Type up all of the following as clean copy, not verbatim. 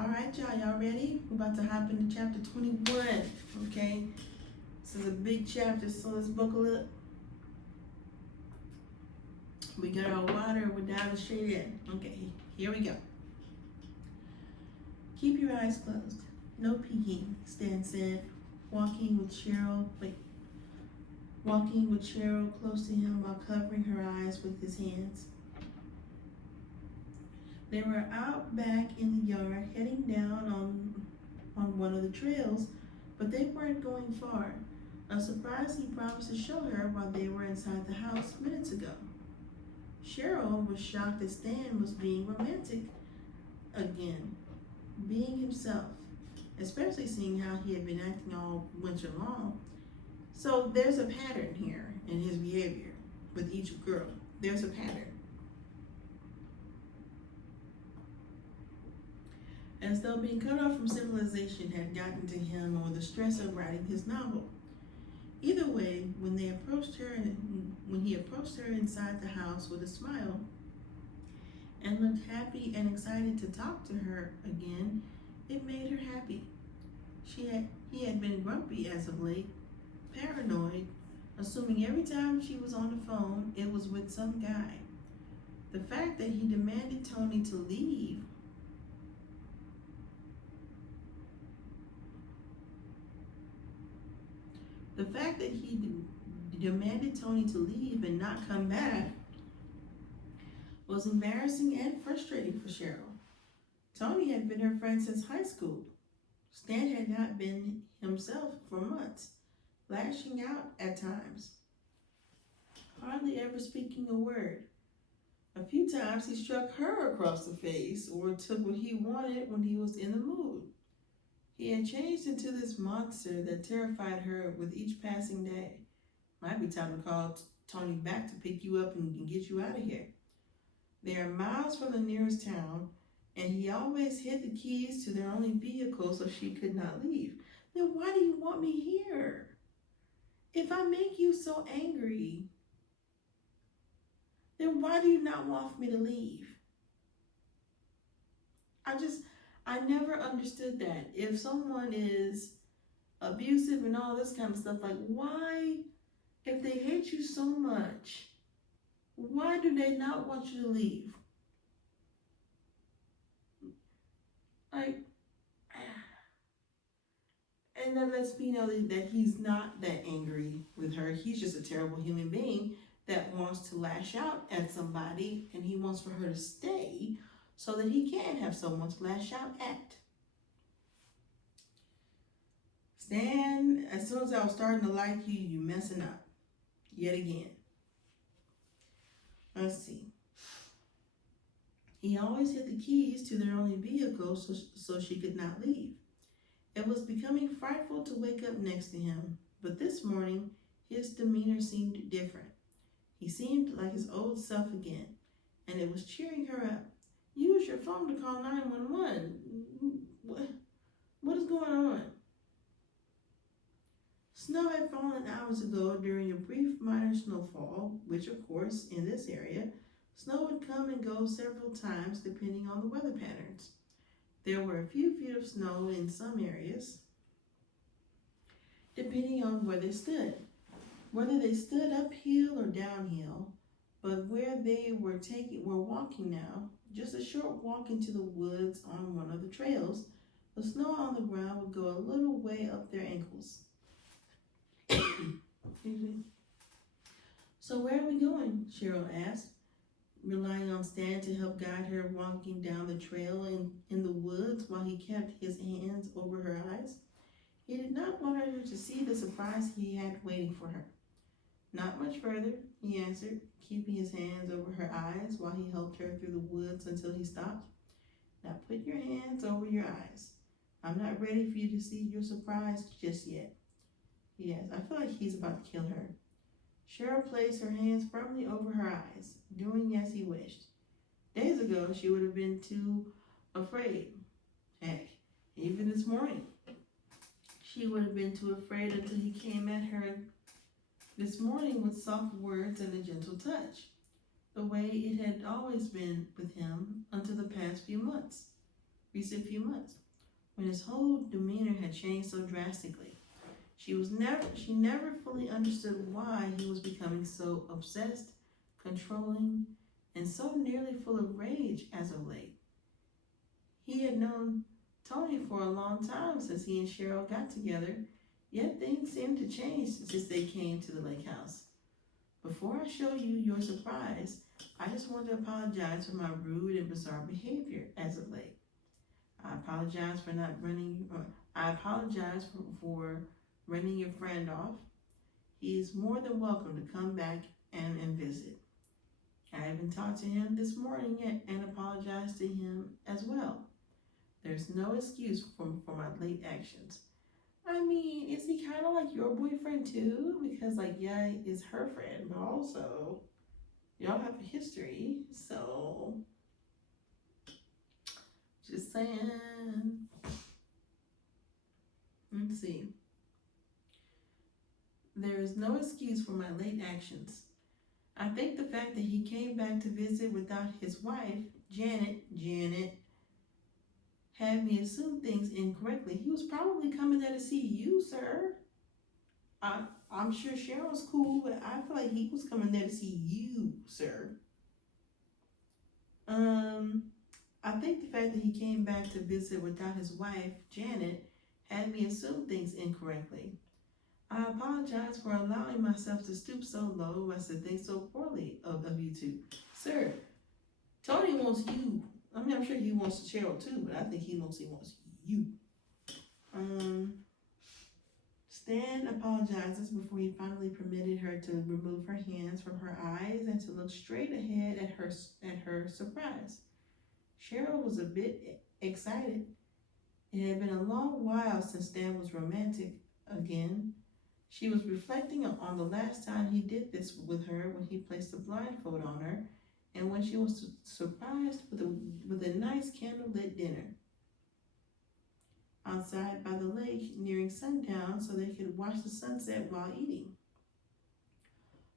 All right, y'all ready? We're about to hop into chapter 21, okay? This is a big chapter, so let's buckle up. We got our water, we're diving straight in. Okay, here we go. Keep your eyes closed. No peeking, Stan said, walking with Cheryl close to him while covering her eyes with his hands. They were out back in the yard, heading down on one of the trails, but they weren't going far. A surprise he promised to show her while they were inside the house minutes ago. Cheryl was shocked that Stan was being romantic again, being himself, especially seeing how he had been acting all winter long. So there's a pattern here in his behavior with each girl. There's a pattern. As though being cut off from civilization had gotten to him, or the stress of writing his novel. Either way, when he approached her inside the house with a smile and looked happy and excited to talk to her again, it made her happy. He had been grumpy as of late, paranoid, assuming every time she was on the phone, it was with some guy. The fact that he demanded Tony to leave and not come back was embarrassing and frustrating for Cheryl. Tony had been her friend since high school. Stan had not been himself for months, lashing out at times, hardly ever speaking a word. A few times he struck her across the face or took what he wanted when he was in the mood. He had changed into this monster that terrified her with each passing day. Might be time to call Tony back to pick you up and get you out of here. They are miles from the nearest town, and he always hid the keys to their only vehicle so she could not leave. Then why do you want me here? If I make you so angry, then why do you not want me to leave? I never understood that. If someone is abusive and all this kind of stuff, like why, if they hate you so much, why do they not want you to leave? Like, and then lets me know that he's not that angry with her. He's just a terrible human being that wants to lash out at somebody, and he wants for her to stay so that he can have someone to lash out at. Stan, as soon as I was starting to like you, you messing up. Yet again. Let's see. He always hid the keys to their only vehicle so she could not leave. It was becoming frightful to wake up next to him, but this morning his demeanor seemed different. He seemed like his old self again, and it was cheering her up. Use your phone to call 911. What is going on? Snow had fallen hours ago during a brief minor snowfall, which of course, in this area, snow would come and go several times depending on the weather patterns. There were a few feet of snow in some areas, depending on where they stood, whether they stood uphill or downhill, but where they were walking now, just a short walk into the woods on one of the trails, the snow on the ground would go a little way up their ankles. Excuse me. So where are we going? Cheryl asked, relying on Stan to help guide her walking down the trail in the woods while he kept his hands over her eyes. He did not want her to see the surprise he had waiting for her. Not much further, he answered, keeping his hands over her eyes while he helped her through the woods until he stopped. Now put your hands over your eyes. I'm not ready for you to see your surprise just yet. Yes, I feel like he's about to kill her. Cheryl placed her hands firmly over her eyes, doing as he wished. Days ago, she would have been too afraid. Heck, even this morning, she would have been too afraid until he came at her this morning with soft words and a gentle touch, the way it had always been with him until the past few months. recent few months, when his whole demeanor had changed so drastically. She never fully understood why he was becoming so obsessed, controlling, and so nearly full of rage as of late. He had known Tony for a long time since he and Cheryl got together, yet things seemed to change since they came to the lake house. Before I show you your surprise, I just want to apologize for my rude and bizarre behavior as of late. I apologize for not running, or I apologize for running your friend off. He is more than welcome to come back and visit. I even talked to him this morning and apologized to him as well. There's no excuse for my late actions. I mean, is he kind of like your boyfriend too? Because, like, yeah, it's her friend, but also, y'all have a history, so just saying. Let's see. There is no excuse for my late actions. I think the fact that he came back to visit without his wife, Janet, had me assume things incorrectly. He was probably coming there to see you, sir. I'm sure Cheryl's cool, but I feel like he was coming there to see you, sir. I think the fact that he came back to visit without his wife, Janet, had me assume things incorrectly. I apologize for allowing myself to stoop so low as to think so poorly of you two. Sir, Tony wants you. I mean, I'm sure he wants Cheryl too, but I think he mostly wants you. Stan apologizes before he finally permitted her to remove her hands from her eyes and to look straight ahead at her surprise. Cheryl was a bit excited. It had been a long while since Stan was romantic again. She was reflecting on the last time he did this with her when he placed a blindfold on her and when she was surprised with a nice candlelit dinner outside by the lake nearing sundown so they could watch the sunset while eating.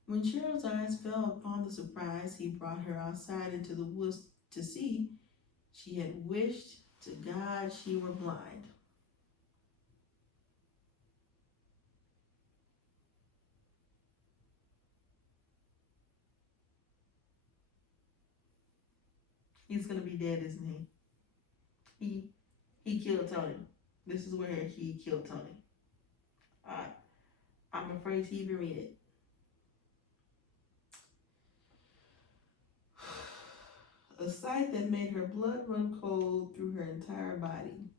When Cheryl's eyes fell upon the surprise he brought her outside into the woods to see, she had wished to God she were blind. He's gonna be dead, isn't he? He killed Tony. This is where he killed Tony. I'm afraid to even read it. A sight that made her blood run cold through her entire body.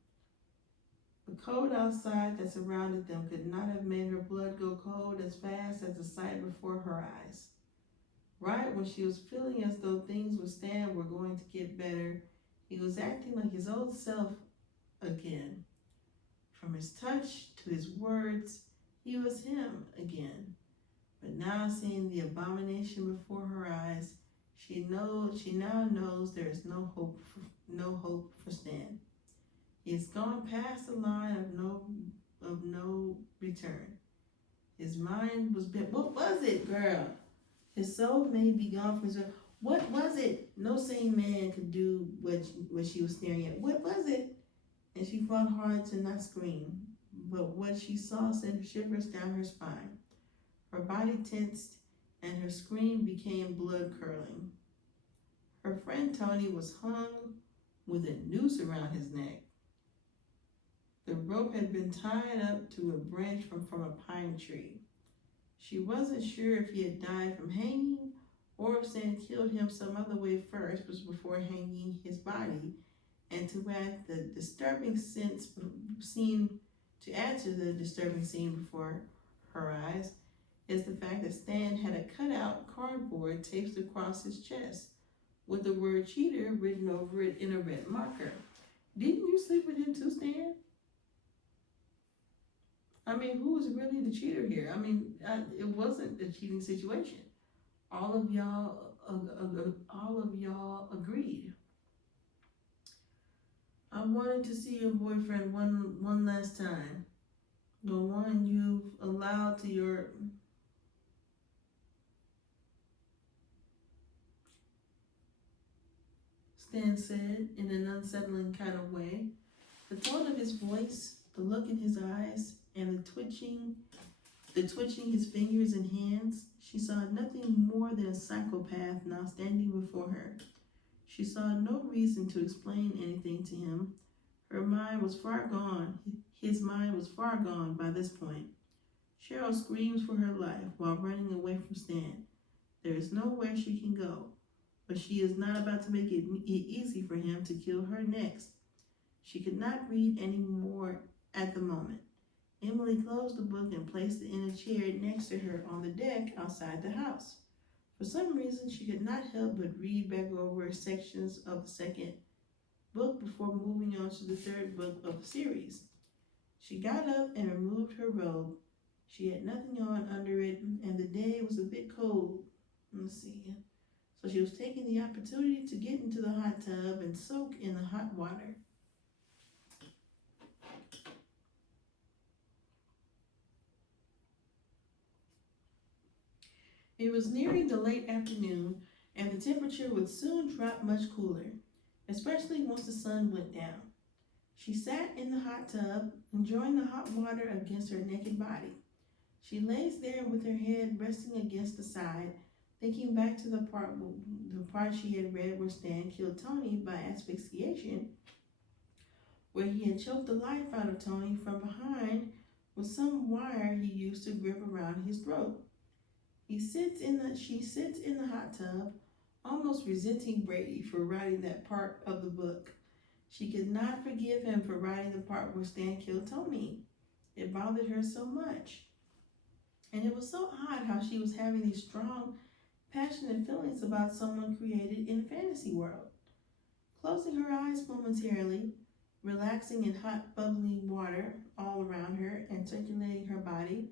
The cold outside that surrounded them could not have made her blood go cold as fast as the sight before her eyes. Right when she was feeling as though things with Stan were going to get better, he was acting like his old self again. From his touch to his words, he was him again. But now seeing the abomination before her eyes, she now knows there is no hope for Stan. He has gone past the line of no return. His mind was bent. What was it, girl? His soul may be gone from his. What was it? No sane man could do what she was staring at. What was it? And she fought hard to not scream, but what she saw sent shivers down her spine. Her body tensed, and her scream became blood-curdling. Her friend Tony was hung with a noose around his neck. The rope had been tied up to a branch from a pine tree. She wasn't sure if he had died from hanging or if Stan killed him some other way first, before hanging his body. And to add the disturbing scene before her eyes is the fact that Stan had a cutout cardboard taped across his chest with the word cheater written over it in a red marker. Didn't you sleep with him too, Stan? I mean, who was really the cheater here? I mean, it wasn't a cheating situation. All of y'all agreed. I wanted to see your boyfriend one last time. The one you've allowed to your... Stan said in an unsettling kind of way. The tone of his voice, the look in his eyes, and the twitching his fingers and hands, she saw nothing more than a psychopath now standing before her. She saw no reason to explain anything to him. Her mind was far gone. His mind was far gone by this point. Cheryl screams for her life while running away from Stan. There is nowhere she can go, but she is not about to make it easy for him to kill her next. She could not read any more at the moment. Emily closed the book and placed it in a chair next to her on the deck outside the house. For some reason, she could not help but read back over sections of the second book before moving on to the third book of the series. She got up and removed her robe. She had nothing on under it, and the day was a bit cold. Let's see. So she was taking the opportunity to get into the hot tub and soak in the hot water. It was nearing the late afternoon, and the temperature would soon drop much cooler, especially once the sun went down. She sat in the hot tub, enjoying the hot water against her naked body. She lays there with her head resting against the side, thinking back to the part she had read where Stan killed Tony by asphyxiation, where he had choked the life out of Tony from behind with some wire he used to grip around his throat. She sits in the hot tub, almost resenting Brady for writing that part of the book. She could not forgive him for writing the part where Stan killed Tony. It bothered her so much. And it was so odd how she was having these strong, passionate feelings about someone created in a fantasy world. Closing her eyes momentarily, relaxing in hot, bubbling water all around her and circulating her body,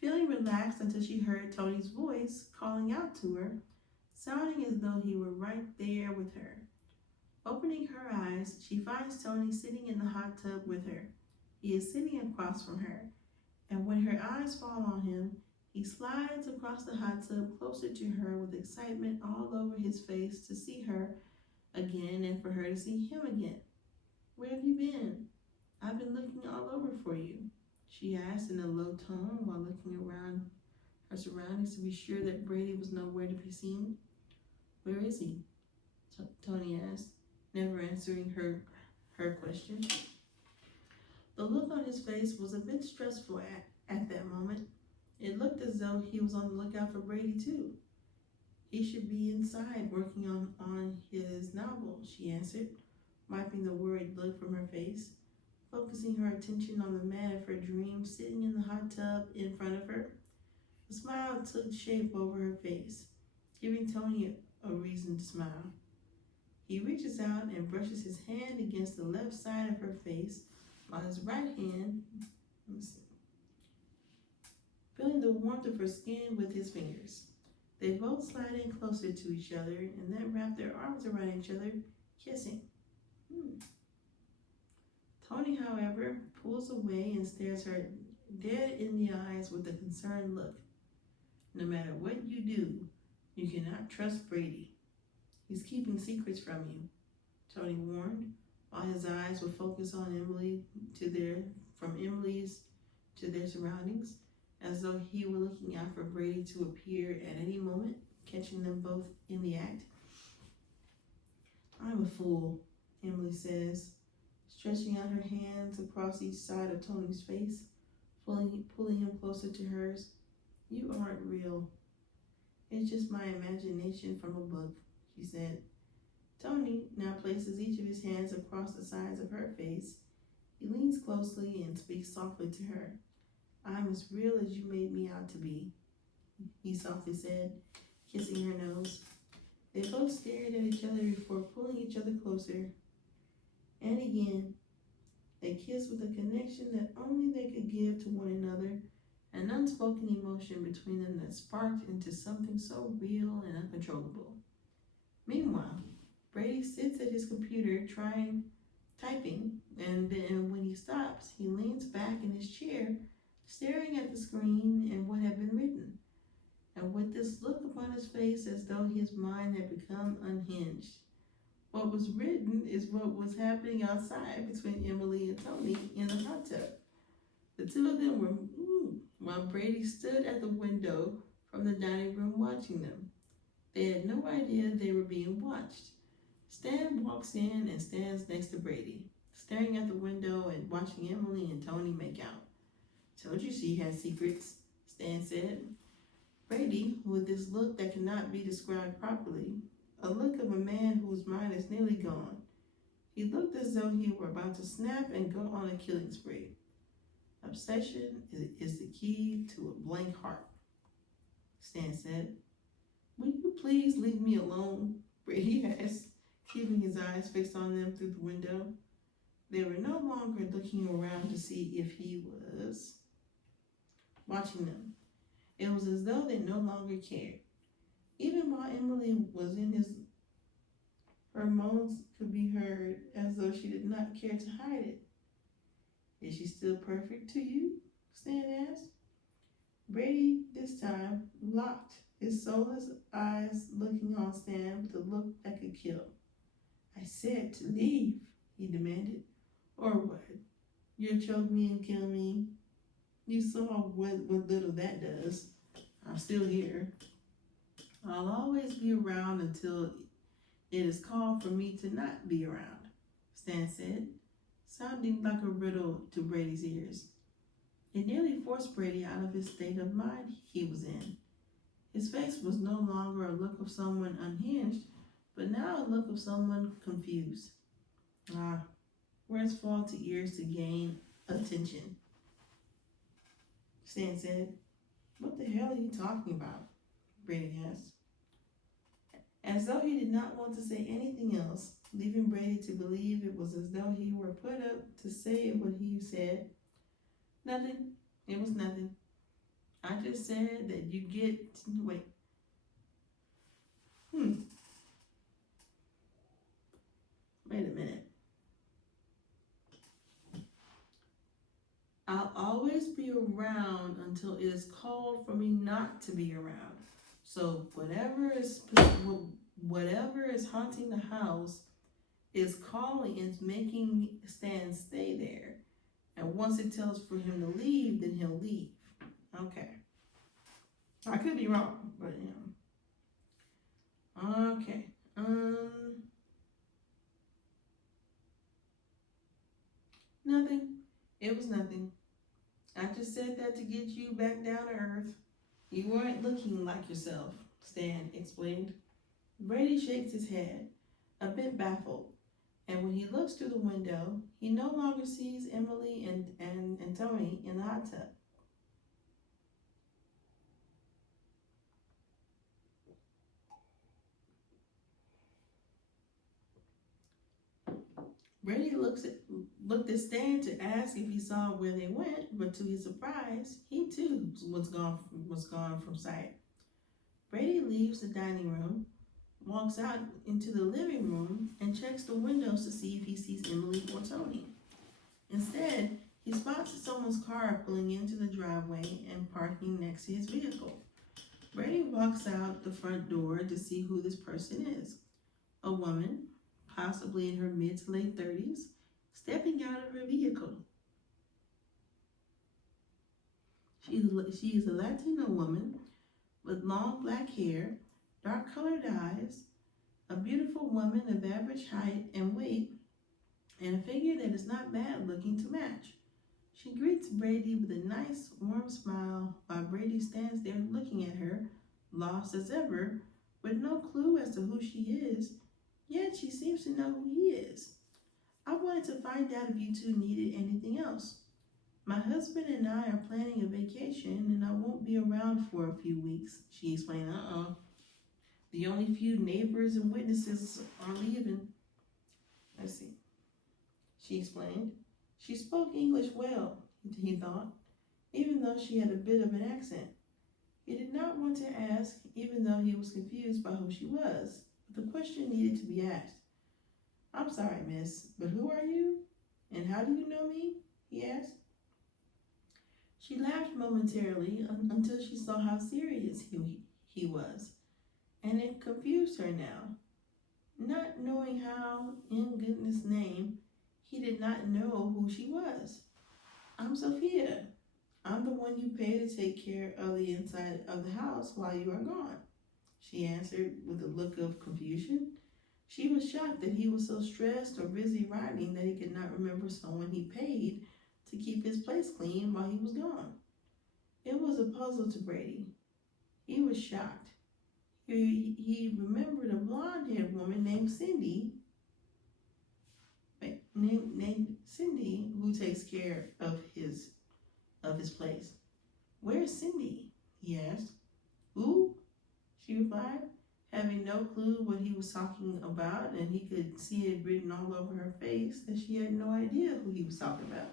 feeling relaxed until she heard Tony's voice calling out to her, sounding as though he were right there with her. Opening her eyes, she finds Tony sitting in the hot tub with her. He is sitting across from her, and when her eyes fall on him, he slides across the hot tub closer to her with excitement all over his face to see her again and for her to see him again. "Where have you been? I've been looking all over for you," she asked in a low tone while looking around her surroundings to be sure that Brady was nowhere to be seen. "Where is he?" Tony asked, never answering her question. The look on his face was a bit stressful at that moment. It looked as though he was on the lookout for Brady too. "He should be inside working on his novel," she answered, wiping the worried look from her face, focusing her attention on the man of her dreams sitting in the hot tub in front of her. A smile took shape over her face, giving Tony a reason to smile. He reaches out and brushes his hand against the left side of her face while his right hand, feeling the warmth of her skin with his fingers. They both slide in closer to each other and then wrap their arms around each other, kissing. Tony, however, pulls away and stares her dead in the eyes with a concerned look. "No matter what you do, you cannot trust Brady. He's keeping secrets from you," Tony warned, while his eyes were focused on from Emily's to their surroundings, as though he were looking out for Brady to appear at any moment, catching them both in the act. "I'm a fool," Emily says, stretching out her hands across each side of Tony's face, pulling him closer to hers. "You aren't real. It's just my imagination from a book," she said. Tony now places each of his hands across the sides of her face. He leans closely and speaks softly to her. "I'm as real as you made me out to be," he softly said, kissing her nose. They both stared at each other before pulling each other closer. And again, they kissed with a connection that only they could give to one another, an unspoken emotion between them that sparked into something so real and uncontrollable. Meanwhile, Brady sits at his computer typing, and then when he stops, he leans back in his chair, staring at the screen and what had been written. and with this look upon his face as though his mind had become unhinged. What was written is what was happening outside between Emily and Tony in the hot tub. The two of them were, while Brady stood at the window from the dining room watching them. They had no idea they were being watched. Stan walks in and stands next to Brady, staring at the window and watching Emily and Tony make out. Told you she had secrets, Stan said. Brady, with this look that cannot be described properly, a look of a man whose mind is nearly gone. He looked as though he were about to snap and go on a killing spree. Obsession is the key to a blank heart, Stan said. Will you please leave me alone? Brady asked, keeping his eyes fixed on them through the window. They were no longer looking around to see if he was watching them. It was as though they no longer cared. Even while Emily was in her moans could be heard as though she did not care to hide it. Is she still perfect to you? Stan asked. Brady, this time, locked his soulless eyes looking on Stan with a look that could kill. I said to leave, he demanded. Or what? You'll choke me and kill me? You saw what little that does. I'm still here. I'll always be around until it is called for me to not be around, Stan said, sounding like a riddle to Brady's ears. It nearly forced Brady out of his state of mind he was in. His face was no longer a look of someone unhinged, but now a look of someone confused. Words fall to ears to gain attention, Stan said. What the hell are you talking about? Brady asked. As though he did not want to say anything else, leaving Brady to believe it was as though he were put up to say what he said. Nothing. It was nothing. I just said that you get... Wait. Wait a minute. I'll always be around until it is called for me not to be around. So whatever is haunting the house is calling and making Stan stay there. And once it tells for him to leave, then he'll leave. Okay. I could be wrong, but Okay. Nothing. It was nothing. I just said that to get you back down to earth. You weren't looking like yourself, Stan explained. Brady shakes his head, a bit baffled, and when he looks through the window, he no longer sees Emily and Tony in the hot tub. Brady looked at Stan to ask if he saw where they went, but to his surprise, he too was gone from sight. Brady leaves the dining room, walks out into the living room, and checks the windows to see if he sees Emily or Tony. Instead, he spots someone's car pulling into the driveway and parking next to his vehicle. Brady walks out the front door to see who this person is. A woman, possibly in her mid to late 30s, stepping out of her vehicle. She is a Latina woman with long black hair, dark colored eyes, a beautiful woman of average height and weight, and a figure that is not bad looking to match. She greets Brady with a nice, warm smile while Brady stands there looking at her, lost as ever, with no clue as to who she is, yet she seems to know who he is. I wanted to find out if you two needed anything else. My husband and I are planning a vacation and I won't be around for a few weeks, she explained. The only few neighbors and witnesses are leaving. Let's see. She explained. She spoke English well, he thought, even though she had a bit of an accent. He did not want to ask, even though he was confused by who she was. But the question needed to be asked. I'm sorry, miss, but who are you? And how do you know me? He asked. She laughed momentarily until she saw how serious he was, and it confused her now. Not knowing how, in goodness' name, he did not know who she was. I'm Sophia. I'm the one you pay to take care of the inside of the house while you are gone, she answered with a look of confusion. She was shocked that he was so stressed or busy writing that he could not remember someone he paid to keep his place clean while he was gone. It was a puzzle to Brady. He was shocked. He remembered a blonde-haired woman named Cindy, named Cindy, who takes care of his place. Where's Cindy? He asked. Who? She replied, having no clue what he was talking about, and he could see it written all over her face that she had no idea who he was talking about.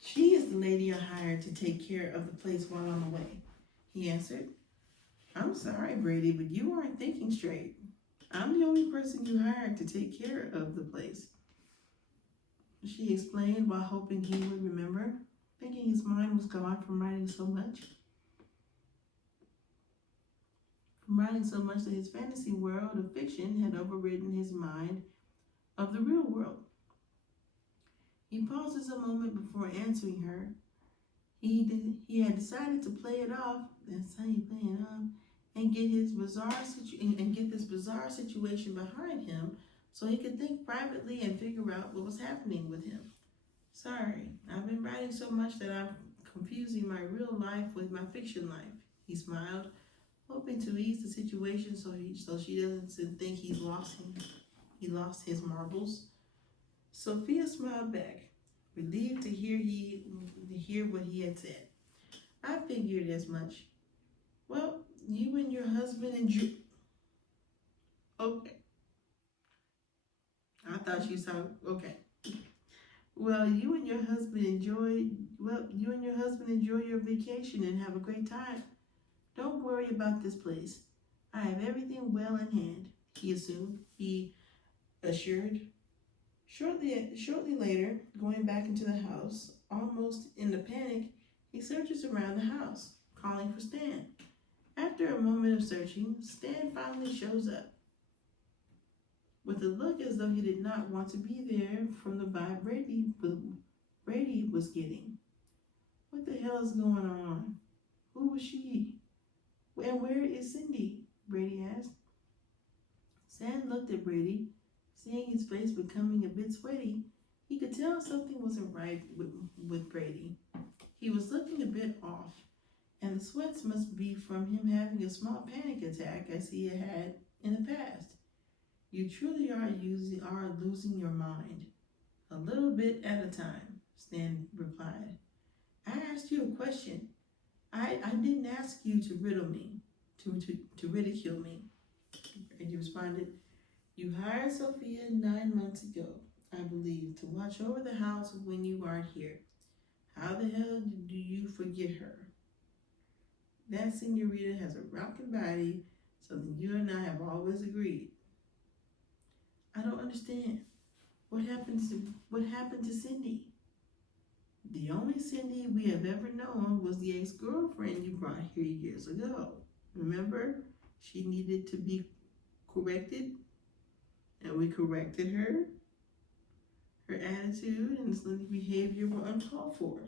She is the lady I hired to take care of the place while I'm away, he answered. I'm sorry, Brady, but you aren't thinking straight. I'm the only person you hired to take care of the place, she explained while hoping he would remember, thinking his mind was gone from writing so much. That his fantasy world of fiction had overridden his mind of the real world. He pauses a moment before answering her. He had decided to play it off. That's how you play it off, and get this bizarre situation behind him, so he could think privately and figure out what was happening with him. Sorry, I've been writing so much that I'm confusing my real life with my fiction life. He smiled, hoping to ease the situation so she doesn't think he lost his marbles. Sophia smiled back, relieved to hear what he had said. I figured as much. Well, you and your husband enjoy. Okay. I thought you saw. Okay. Well, you and your husband enjoy your vacation and have a great time. Don't worry about this place. I have everything well in hand, he assured. Shortly later, going back into the house, almost in a panic, he searches around the house, calling for Stan. After a moment of searching, Stan finally shows up, with a look as though he did not want to be there from the vibe Brady was getting. What the hell is going on? Who was she? And where is Cindy? Brady asked. Stan looked at Brady. Seeing his face becoming a bit sweaty, he could tell something wasn't right with Brady. He was looking a bit off, and the sweats must be from him having a small panic attack as he had in the past. You truly are losing your mind. A little bit at a time, Stan replied. I asked you a question. I didn't ask you to riddle me, to ridicule me. Brady responded. You hired Sophia 9 months ago, I believe, to watch over the house when you aren't here. How the hell do you forget her? That senorita has a rocking body, something you and I have always agreed. I don't understand. What happened to Cindy? The only Cindy we have ever known was the ex-girlfriend you brought here years ago. Remember? She needed to be corrected, and we corrected her. Her attitude and slender behavior were uncalled for,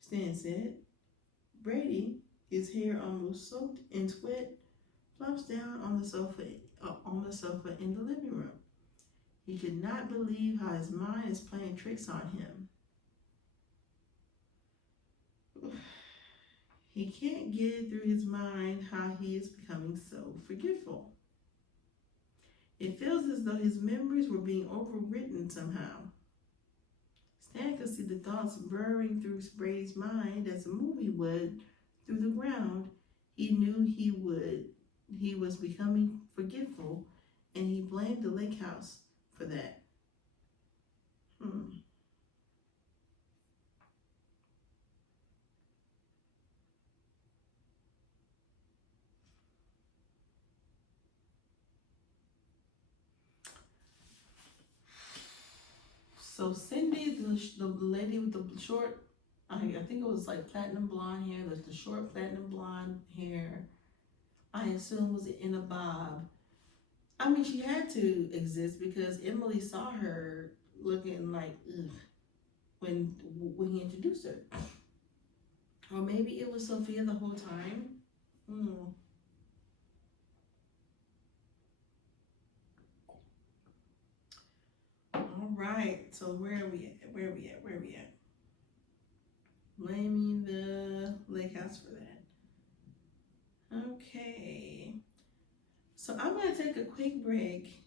Stan said. Brady, his hair almost soaked in sweat, flops down on the sofa in the living room. He could not believe how his mind is playing tricks on him. He can't get it through his mind how he is becoming so forgetful. It feels as though his memories were being overwritten somehow. Stan could see the thoughts burrowing through Brady's mind as a movie would through the ground. He knew he was becoming forgetful, and he blamed the lake house for that. So Cindy, the lady with the short I think it was like platinum blonde hair. There's the short platinum blonde hair. I assume was in a bob. I mean, she had to exist because Emily saw her looking like ugh when he introduced her. Or maybe it was Sophia the whole time. Hmm. All right. So where are we at? Where are we at? Where are we at? Blaming the lake house for that. Okay. So I'm gonna take a quick break.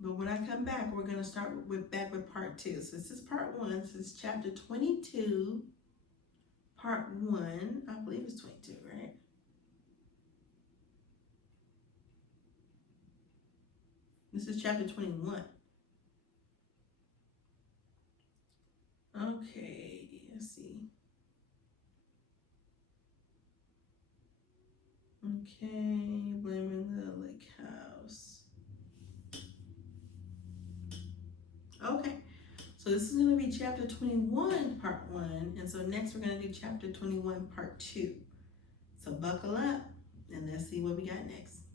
But when I come back, we're gonna start back with part 2. So this is part 1. This is chapter 22, part 1. I believe it's 22, right? This is chapter 21. Okay, let's see. Okay, blaming the lake house. Okay, so this is going to be chapter 21, part 1. And so next we're going to do chapter 21, part 2. So buckle up and let's see what we got next.